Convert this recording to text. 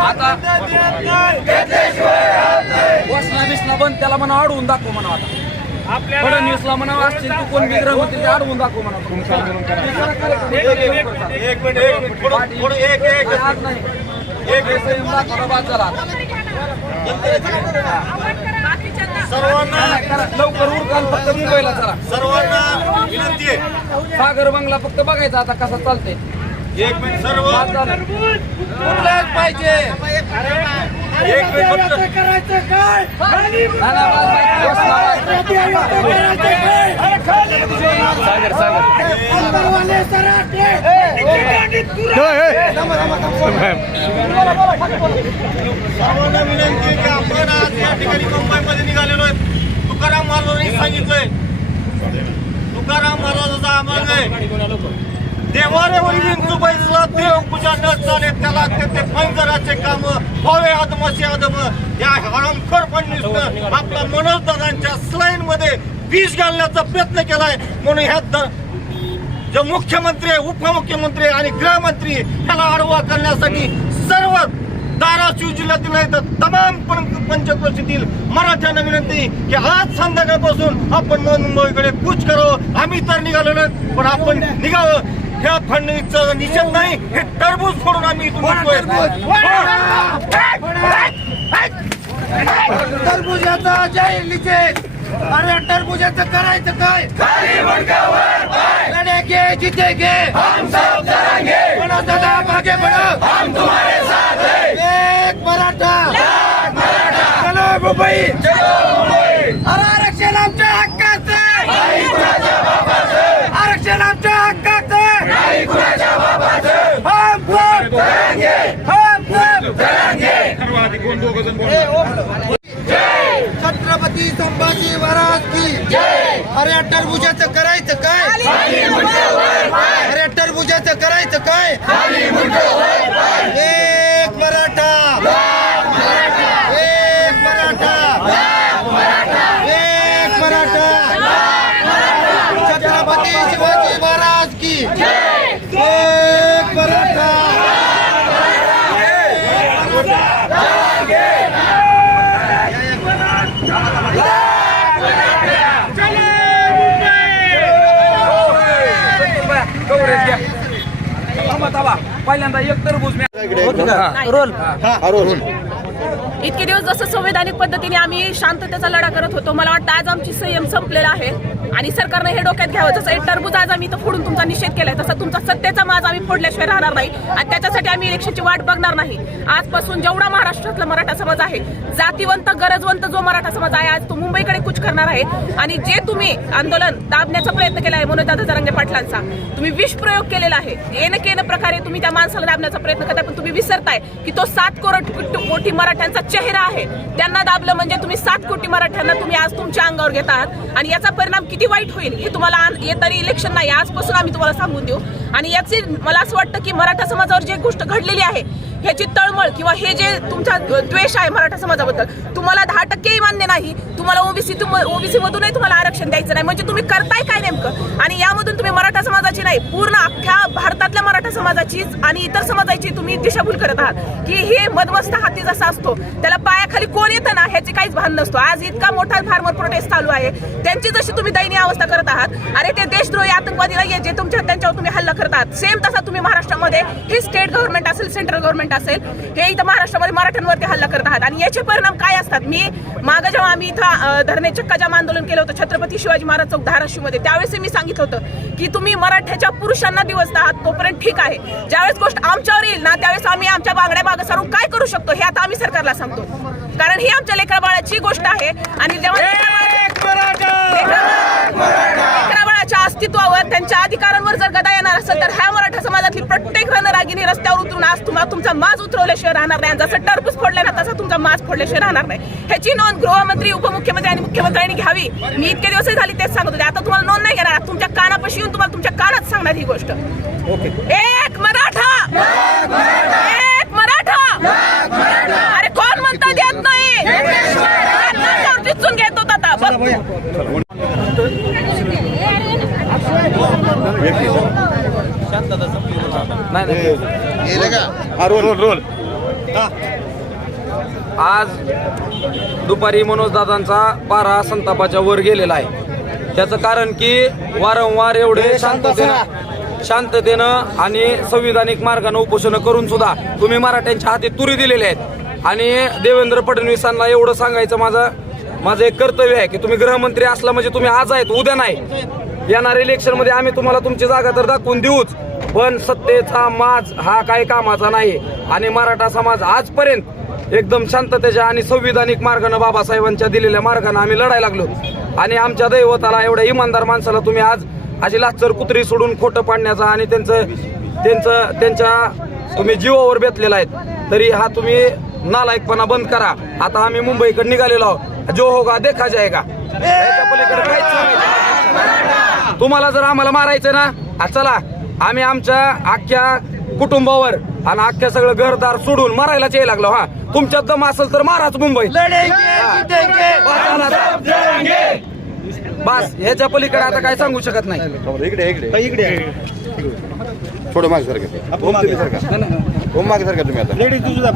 आता वसना बिसना बंद त्याला म्हणा अडवून दाखव म्हणा. आता फडणवीसला म्हणा असतील तू कोण विग्रह होतील ते अडवून दाखव म्हणा. लवकर उरकाल फक्त मुंबईला चला. सर्वांना विनंती आहे, सागर बंगला फक्त बघायचा आता कसा चालतंय. एक मिनिट सर्व कुठलाच पाहिजे एक मिनिट फक्त सर्वांना विनंती आहे की आपण आज या ठिकाणी मुंबईमध्ये निघालेलो आहे. तुकाराम महाराजांनी सांगितलंय, तुकाराम महाराजाचा आम्हाला देवाऱ्यावर विंचूबाईला देव पूजा न चाले त्याला ते पंजराचे काम व्हावे आदमाचे आदम. या हरामखोर फडणवीसनं आपल्या मनोज दादांच्या स्लाईन मध्ये विष घालण्याचा प्रयत्न केलाय. म्हणून ह्या जो मुख्यमंत्री उपमुख्यमंत्री आणि गृहमंत्री ह्याला आडवा करण्यासाठी सर्व धाराशिव जिल्ह्यातील नाही तर तमाम पंचक्रोशीतील मराठ्यांना विनंती की आज संध्याकाळपासून आपण मुंबईकडे कूच करावं. आम्ही तर निघालेलो पण आपण निघावं. ह्या फडणवीसचा निषेध नाही, हे टरबूज फोडून आम्ही इथून निघतोय. टरबुजाचा जाहीर निषेध. अरे टरबुजाचं करायचं काय? लढेंगे जीतेंगे हम सब लड़ेंगे. बड़ा दादा आगे बढ़ो हम तुम्हारे साथ हैं. एक मराठा चलो मुंबई चलो मुंबई. अरे आरक्षण आमच्या हक्काचं आहे, आरक्षण आमच्या हक्काचं आहे. हम सब लड़ेंगे, हम सब लड़ेंगे. छत्रपती संभाजी महाराज की जय. अरे टरबुजाचं करायचं काय? अरे टरबुजाचं करायचं काय? एक मराठा, एक मराठा, एक मराठा. छत्रपती शिवाजी महाराज की एक मराठा. पहिल्यांदा एक टरबूज इतके दिवस जसं संवैधानिक पद्धतीने आम्ही शांततेचा लढा करत होतो, मला वाटतं आज आमची संयम संपलेला आहे आणि सरकारनं हे डोक्यात घ्यावं. जसं एक टरबूज आज आम्ही इथं फोडून तुमचा निषेध केलाय, तसा तुमचा सत्तेचा माज आम्ही फोडल्याशिवाय राहणार नाही आणि त्याच्यासाठी आम्ही इलेक्शनची वाट बघणार नाही. आजपासून जेवढा महाराष्ट्रातला मराठा समाज आहे, जातीवंत गरजवंत जो मराठा समाज आहे, आज तो मुंबईकडे कूच करणार आहे. आणि जे तुम्ही आंदोलन दाबण्याचा प्रयत्न केला आहे मनोजदादा जरांगे पाटलांचा, तुम्ही विष प्रयोग केलेला आहे. येणं प्रकारे तुम्ही त्या माणसाला दाबण्याचा प्रयत्न करताय, पण तुम्ही विसरताय की तो 7 कोटी मराठ्यांचा चेहरा आहे. त्यांना दाबलं म्हणजे तुम्ही 7 कोटी मराठ्यांना तुम्ही आज तुमच्या अंगावर घेत आहात आणि याचा परिणाम किती वाईट होईल हे तुम्हाला येणारी इलेक्शन नाही आजपासून आम्ही तुम्हाला सांगून देऊ. आणि याची मला असं वाटतं की मराठा समाजावर जी गोष्ट घडलेली आहे ह्याची तळमळ किंवा हे जे तुमचा द्वेष आहे मराठा समाजाबद्दल तुम्हाला 10% मान्य नाही. तुम्हाला ओबीसी मधूनही तुम्हाला आरक्षण द्यायचं नाही. म्हणजे तुम्ही करताय काय नेमकं? आणि यामधून तुम्ही मराठा समाजाची नाही, पूर्ण अख्ख्या भारतातल्या मराठा समाजाची आणि इतर समाजाची तुम्ही दिशाभूल करत आहात की हे मदमस्त हाती जसा असतो त्याला पायाखाली कोण येतं ना ह्याची काहीच भान नसतो. आज इतका मोठा फार्मर प्रोटेस्ट चालू आहे, त्यांची जशी तुम्ही दयनीय अवस्था करत आहात. अरे ते देशद्रोही आतंकवादीला जे त्यांच्यावर तुम्ही हल्ला करतात, सेम तसा तुम्ही महाराष्ट्रामध्ये हे स्टेट गव्हर्नमेंट असेल, सेंट्रल गव्हर्नमेंट असेल, हे इथं महाराष्ट्रामध्ये मराठ्यांवरती हल्ला करत आहात. आणि याचे परिणाम काय असतात? मी मागे जेव्हा आम्ही इथं धरणे चक्का जाम आंदोलन केलं होतं छत्रपती शिवाजी महाराज चौक धाराशिवमध्ये, त्यावेळेस मी सांगितलं होतं की तुम्ही मराठ्याच्या पुरुषांना दिवस आहात तोपर्यंत ठीक आहे, ज्यावेळेस गोष्ट आमच्यावर येईल ना त्यावेळेस आम्ही आमच्या बांगड्या मागं सारून काय करू शकतो हे आता आम्ही सरकारला सांगतो. कारण ही आमच्या लेकराबाळाची गोष्ट आहे. आणि जेव्हा लेकराबाळाच्या अस्तित्वावर, त्यांच्या अधिकारांवर जर गदा येणार असेल तर ह्या मराठा समाजातली प्रत्येक रणरागिनी रस्त्यावर उतरून आज तुम्हाला तुमचा माज उतरवल्याशिवाय राहणार नाही. जसं टरबूज फोडले ना तसा तुमचा माज फोडल्याशिवाय राहणार नाही. ह्याची नोंद गृहमंत्री, उपमुख्यमंत्री आणि मुख्यमंत्र्यांनी घ्यावी. मी इतके दिवस झाली तेच सांगत होते, आता तुम्हाला नोंद नाही घेणार, तुमच्या कानापाशी येऊन तुम्हाला तुमच्या कानात सांगणार ही गोष्ट. एक मराठा, एक मराठा. अरे कोण म्हणता देत नाही? चिचून घेत होता आता. आज दुपारी मनोजदादांचा पारा संतापाच्या वर गेलेला आहे. त्याचं कारण की वारंवार एवढे शांततेनं आणि संविधानिक मार्गाने उपोषण करून सुद्धा तुम्ही मराठ्यांच्या हाती तुरी दिलेले आहेत. आणि देवेंद्र फडणवीसांना एवढं सांगायचं माझं एक कर्तव्य आहे की तुम्ही गृहमंत्री असला म्हणजे तुम्ही आज आहेत, उद्या नाही. येणाऱ्या इलेक्शनमध्ये आम्ही तुम्हाला तुमची जागा तर दाखवून देऊच, पण सत्तेचा माज हा काही कामाचा नाही. आणि मराठा समाज आजपर्यंत एकदम शांततेच्या आणि संविधानिक मार्गाने बाबासाहेबांच्या दिलेल्या मार्गाने आम्ही लढायला लागलो. आणि आमच्या दैवताला एवढ्या इमानदार माणसाला तुम्ही आज अशी लाचर कुत्री सोडून खोटं पाडण्याचा आणि त्यांच्या तुम्ही जीवावर बेतलेला आहेत. तरी हा तुम्ही नालायकपणा बंद करा. आता आम्ही मुंबईकडे निघालेलो आहोत. जो होगा देखा जाएगा. याच्या पलीकडे काहीच सांगायचं. तुम्हाला जर आम्हाला मारायचं ना, चला आम्ही आमच्या अख्ख्या कुटुंबावर आणि अख्ख्या सगळं घरदार सोडून मारायलाच यायला लागलो. हा तुमच्यात दम असेल तर माराच मुंबई. बस ह्याच्या पलीकडे आता काय सांगू शकत नाही. थोडं मागे सारखं मागे सारखं तुम्ही आता किती दिवस